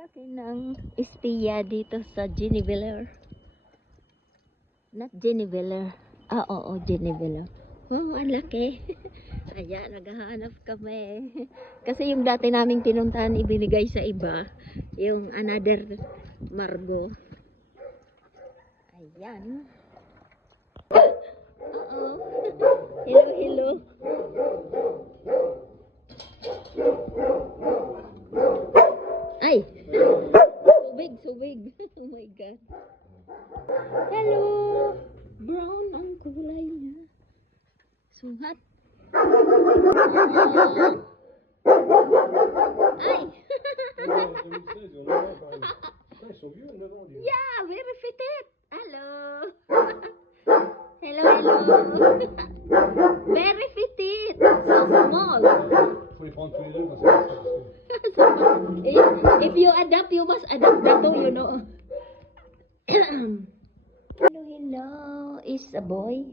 Laki ng espiya dito sa Geneviller. Not Geneviller. Ah, oo, Geneviller. Oh, ang laki. Ayan, naghahanap kami. Kasi yung dati naming pinuntahan, ibinigay sa iba. Yung another Margo. Ayan. Oo. Hello, hello. Ay! Subig, subig. Oh my God. Hello! Brown ang kulay niya. Suhat. Ay! Yeah, very fitted. Hello. Hello, hello. Very fitted. So small. If you adapt, you must adapt that too, you know. Hello, hello. Is a boy.